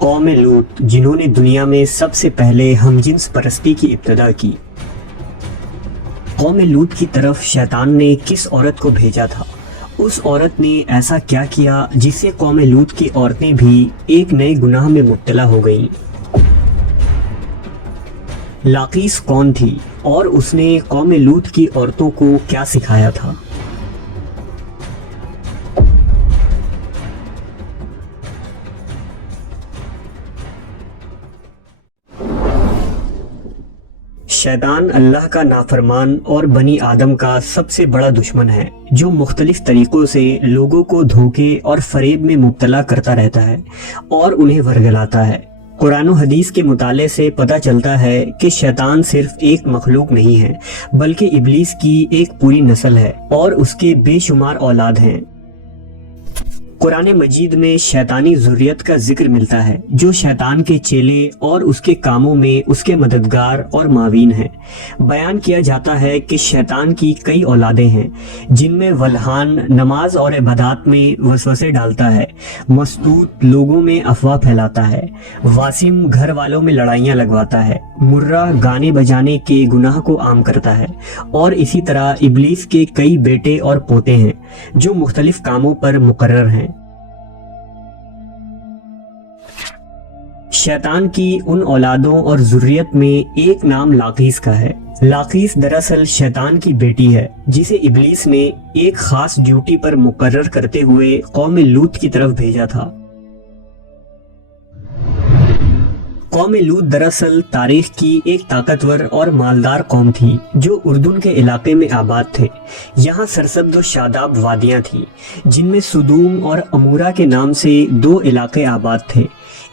قوم लूत जिन्होंने दुनिया में सबसे पहले हमजिन्स परस्ती की इब्तिदा की। कौम लूत की तरफ शैतान ने किस औरत को भेजा था? उस औरत ने ऐसा क्या किया जिससे कौम लूत की औरतें भी एक नए गुनाह में मुब्तला हो गईं? लाकीस कौन थी और उसने कौम लूत की औरतों को क्या सिखाया था? शैतान अल्लाह का नाफरमान और बनी आदम का सबसे बड़ा दुश्मन है, जो मुख्तलिफ तरीक़ों से लोगों को धोखे और फरेब में मुब्तला करता रहता है और उन्हें वर्गलाता है। कुरान और हदीस के मुताले से पता चलता है कि शैतान सिर्फ एक मखलूक नहीं है, बल्कि इब्लीस की एक पूरी नस्ल है और उसके बेशुमार औलाद हैं। कुरान मजीद में शैतानी ज़ुर्रियत का जिक्र मिलता है, जो शैतान के चेले और उसके कामों में उसके मददगार और मावीन हैं। बयान किया जाता है कि शैतान की कई औलादें हैं, जिनमें वल्हान नमाज और इबादत में वसवसे डालता है, मस्तूत लोगों में अफवाह फैलाता है, वासिम घर वालों में लड़ाइयाँ लगवाता है, मुर्रा गाने बजाने के गुनाह को आम करता है, और इसी तरह इब्लीस के कई बेटे और पोते हैं जो मुख्तलिफ कामों पर मुकर्रर हैं। शैतान की उन औलादों और ज़ुर्रियत में एक नाम लाकीस का है। लाकीस दरअसल शैतान की बेटी है, जिसे इब्लीस ने एक खास ड्यूटी पर मुकर्रर करते हुए कौम लूत की तरफ भेजा था। कौम लूत दरअसल तारीख की एक ताकतवर और मालदार कौम थी, जो उर्दून के इलाके में आबाद थे। यहाँ सरसब्द और शादाब वादियाँ थीं, जिनमें सुदूम और अमूरा के नाम से दो इलाके आबाद थे।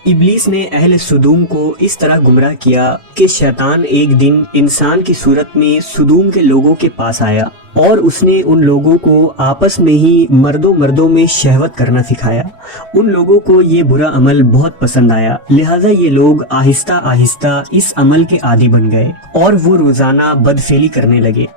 इब्लीस ने अहले सुदूम को इस तरह गुमराह किया कि शैतान एक दिन इंसान की सूरत में सुदूम के लोगों के पास आया और उसने उन लोगों को आपस में ही मर्दों में शहवत करना सिखाया। उन लोगों को ये बुरा अमल बहुत पसंद आया, लिहाजा ये लोग आहिस्ता आहिस्ता इस अमल के आदी बन गए और वो रोजाना बदफेली करने लगे।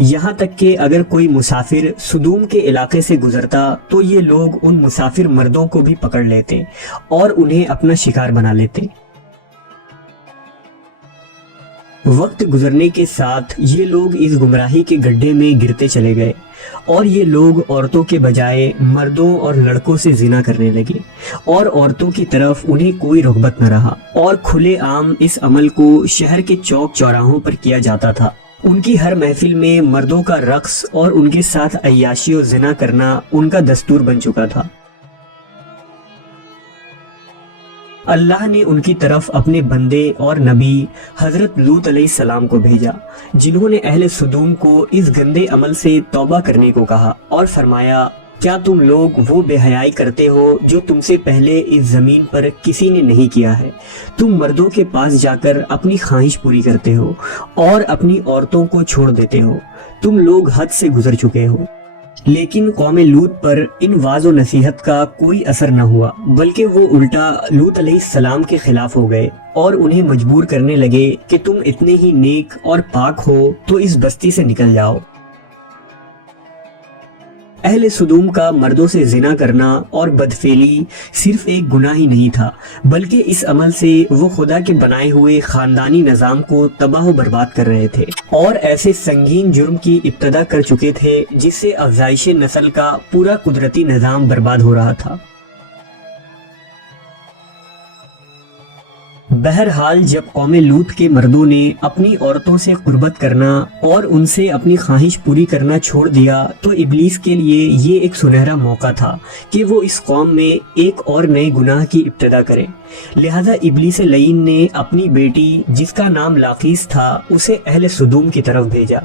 यहाँ तक कि अगर कोई मुसाफिर सुदूम के इलाके से गुजरता तो ये लोग उन मुसाफिर मर्दों को भी पकड़ लेते और उन्हें अपना शिकार बना लेते। वक्त गुजरने के साथ ये लोग इस गुमराही के गड्ढे में गिरते चले गए और ये लोग औरतों के बजाय मर्दों और लड़कों से जिना करने लगे और औरतों की तरफ उन्हें कोई रुग़बत न रहा और खुले आम इस अमल को शहर के चौक चौराहों पर किया जाता था। उनकी हर महफिल में मर्दों का रक्स और उनके साथ अय्याशी और जिना करना उनका दस्तूर बन चुका था। अल्लाह ने उनकी तरफ अपने बंदे और नबी हजरत लूत अलैहिस्सलाम को भेजा, जिन्होंने अहले सुदूम को इस गंदे अमल से तौबा करने को कहा और फरमाया, क्या तुम लोग वो बेहयाई करते हो जो तुमसे पहले इस जमीन पर किसी ने नहीं किया है? तुम मर्दों के पास जाकर अपनी ख्वाहिश पूरी करते हो और अपनी औरतों को छोड़ देते हो। तुम लोग हद से गुजर चुके हो। लेकिन कौम लूत पर इन वाज़ो नसीहत का कोई असर न हुआ, बल्कि वो उल्टा लूत अलैहिस्सलाम के खिलाफ हो गए और उन्हें मजबूर करने लगे कि तुम इतने ही नेक और पाक हो तो इस बस्ती से निकल जाओ। अहले सुदूम का मर्दों से जिना करना और बदफेली सिर्फ एक गुनाह ही नहीं था, बल्कि इस अमल से वो खुदा के बनाए हुए खानदानी निज़ाम को तबाह बर्बाद कर रहे थे और ऐसे संगीन जुर्म की इब्तिदा कर चुके थे जिससे अफ़ज़ाइश नस्ल का पूरा कुदरती निज़ाम बर्बाद हो रहा था। बहरहाल जब कौम लूत के मर्दों ने अपनी औरतों से कुर्बत करना और उनसे अपनी ख्वाहिश पूरी करना छोड़ दिया तो इब्लीस के लिए ये एक सुनहरा मौका था कि वो इस कौम में एक और नए गुनाह की इब्तिदा करे। लिहाजा इब्लीस लईन ने अपनी बेटी, जिसका नाम लाकीस था, उसे अहले सुदूम की तरफ भेजा।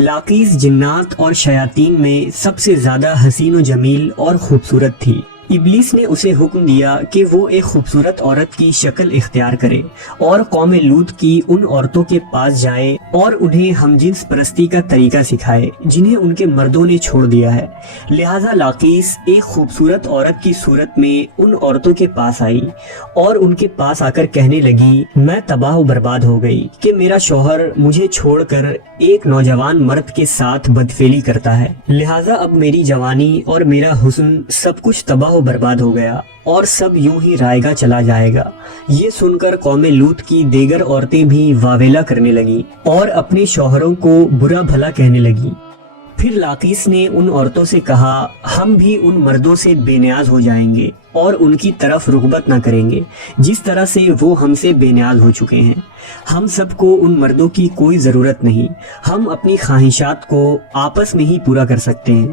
लाकीस जिन्नात और शयातीन में सबसे ज्यादा हसीन व जमील और खूबसूरत थी। इब्लीस ने उसे हुक्म दिया कि वो एक खूबसूरत औरत की शक्ल इख्तियार करे और कौम लूत की उन औरतों के पास जाए और उन्हें हमजिन्स परस्ती का तरीका सिखाए जिन्हें उनके मर्दों ने छोड़ दिया है। लिहाजा लाकीस एक खूबसूरत औरत की सूरत में उन औरतों के पास आई और उनके पास आकर कहने लगी, मैं तबाह बर्बाद हो गई कि मेरा शौहर मुझे छोड़कर एक नौजवान मर्द के साथ बदफेली करता है। लिहाजा अब मेरी जवानी और मेरा हुस्न सब कुछ तबाह و برباد ہو گیا اور سب یوں ہی رائے گا چلا جائے گا۔ یہ سن کر قوم لوط کی دیگر عورتیں بھی واویلا کرنے لگی اور اپنے شوہروں کو برا بھلا کہنے لگی۔ پھر لاقیس نے ان عورتوں سے کہا، ہم بھی ان مردوں سے بے نیاز ہو جائیں گے اور ان کی طرف رغبت نہ کریں گے جس طرح سے وہ ہم سے بے نیاز ہو چکے ہیں۔ ہم سب کو ان مردوں کی کوئی ضرورت نہیں، ہم اپنی خواہشات کو آپس میں ہی پورا کر سکتے ہیں۔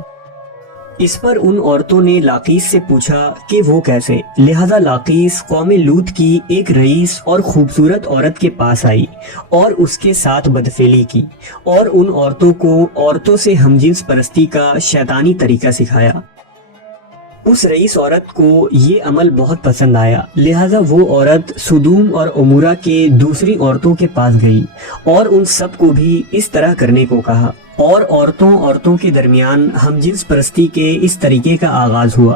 اس پر ان عورتوں نے لاقیس سے پوچھا کہ وہ کیسے؟ لہذا لاقیس قوم لوط کی ایک رئیس اور خوبصورت عورت کے پاس آئی اور اس کے ساتھ بدفعلی کی اور ان عورتوں کو عورتوں سے ہم جنس پرستی کا شیطانی طریقہ سکھایا۔ اس رئیس عورت کو یہ عمل بہت پسند آیا، لہذا وہ عورت سدوم اور عمورہ کے دوسری عورتوں کے پاس گئی اور ان سب کو بھی اس طرح کرنے کو کہا، اور عورتوں کے درمیان ہم جنس پرستی کے اس طریقے کا آغاز ہوا۔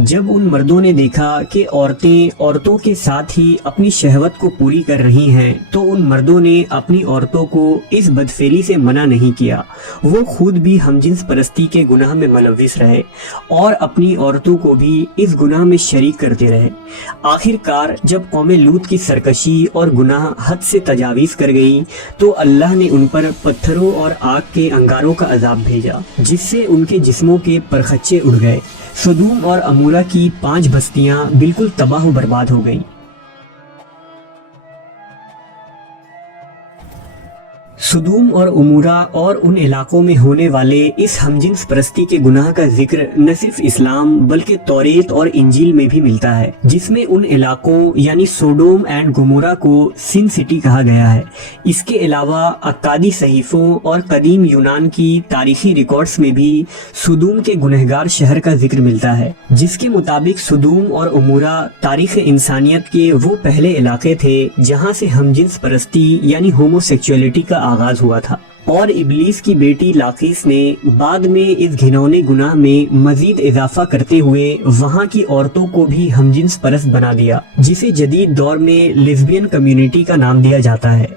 جب ان مردوں نے دیکھا کہ عورتیں عورتوں کے ساتھ ہی اپنی شہوت کو پوری کر رہی ہیں تو ان مردوں نے اپنی عورتوں کو اس بدفعلی سے منع نہیں کیا، وہ خود بھی ہم جنس پرستی کے گناہ میں ملوث رہے اور اپنی عورتوں کو بھی اس گناہ میں شریک کرتے رہے۔ آخر کار جب قوم لوط کی سرکشی اور گناہ حد سے تجاویز کر گئی تو اللہ نے ان پر پتھروں اور آگ کے انگاروں کا عذاب بھیجا جس سے ان کے جسموں کے پرخچے اڑ گئے۔ سدوم اور عمورہ کی 5 بستیاں بالکل تباہ و برباد ہو گئیں۔ سدوم اور عمورہ اور ان علاقوں میں ہونے والے اس ہم جنس پرستی کے گناہ کا ذکر نہ صرف اسلام بلکہ توریت اور انجیل میں بھی ملتا ہے، جس میں ان علاقوں یعنی سوڈوم اینڈ گمورہ کو سن سٹی کہا گیا ہے۔ اس کے علاوہ اکادی صحیفوں اور قدیم یونان کی تاریخی ریکارڈز میں بھی سدوم کے گنہگار شہر کا ذکر ملتا ہے، جس کے مطابق سدوم اور عمورہ تاریخ انسانیت کے وہ پہلے علاقے تھے جہاں سے ہم جنس پرستی یعنی ہومو سیکچولیٹی کا آغاز ہوا تھا، اور ابلیس کی بیٹی لاقیس نے بعد میں اس گھنونے گناہ میں مزید اضافہ کرتے ہوئے وہاں کی عورتوں کو بھی ہم جنس پرست بنا دیا، جسے جدید دور میں لیزبین کمیونٹی کا نام دیا جاتا ہے۔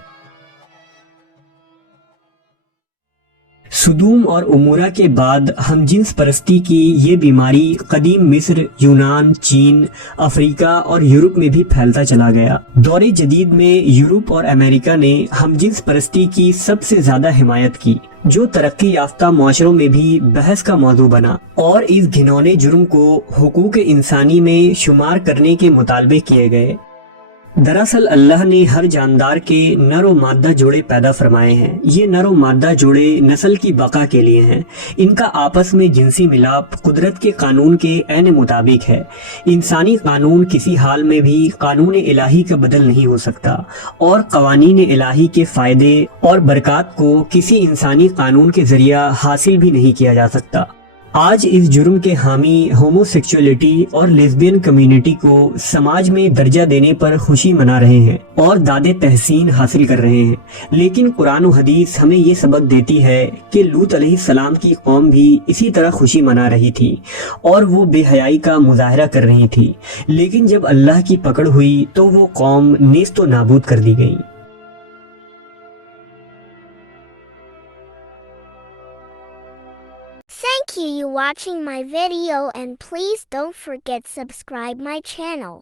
سدوم اور عمورہ کے بعد ہم جنس پرستی کی یہ بیماری قدیم مصر، یونان، چین، افریقہ اور یورپ میں بھی پھیلتا چلا گیا۔ دور جدید میں یورپ اور امریکہ نے ہم جنس پرستی کی سب سے زیادہ حمایت کی، جو ترقی یافتہ معاشروں میں بھی بحث کا موضوع بنا، اور اس گھنونے جرم کو حقوق انسانی میں شمار کرنے کے مطالبے کیے گئے۔ دراصل اللہ نے ہر جاندار کے نر و مادہ جوڑے پیدا فرمائے ہیں۔ یہ نر و مادہ جوڑے نسل کی بقا کے لیے ہیں۔ ان کا آپس میں جنسی ملاپ قدرت کے قانون کے عین مطابق ہے۔ انسانی قانون کسی حال میں بھی قانون الہی کا بدل نہیں ہو سکتا، اور قوانین الہی کے فائدے اور برکات کو کسی انسانی قانون کے ذریعہ حاصل بھی نہیں کیا جا سکتا۔ آج اس جرم کے حامی ہومو سیکچولیٹی اور لیزبین کمیونٹی کو سماج میں درجہ دینے پر خوشی منا رہے ہیں اور داد تحسین حاصل کر رہے ہیں، لیکن قرآن و حدیث ہمیں یہ سبق دیتی ہے کہ لوط علیہ السلام کی قوم بھی اسی طرح خوشی منا رہی تھی اور وہ بے حیائی کا مظاہرہ کر رہی تھی، لیکن جب اللہ کی پکڑ ہوئی تو وہ قوم نیست و نابود کر دی گئی۔ Thank you watching my video, and please don't forget subscribe my channel.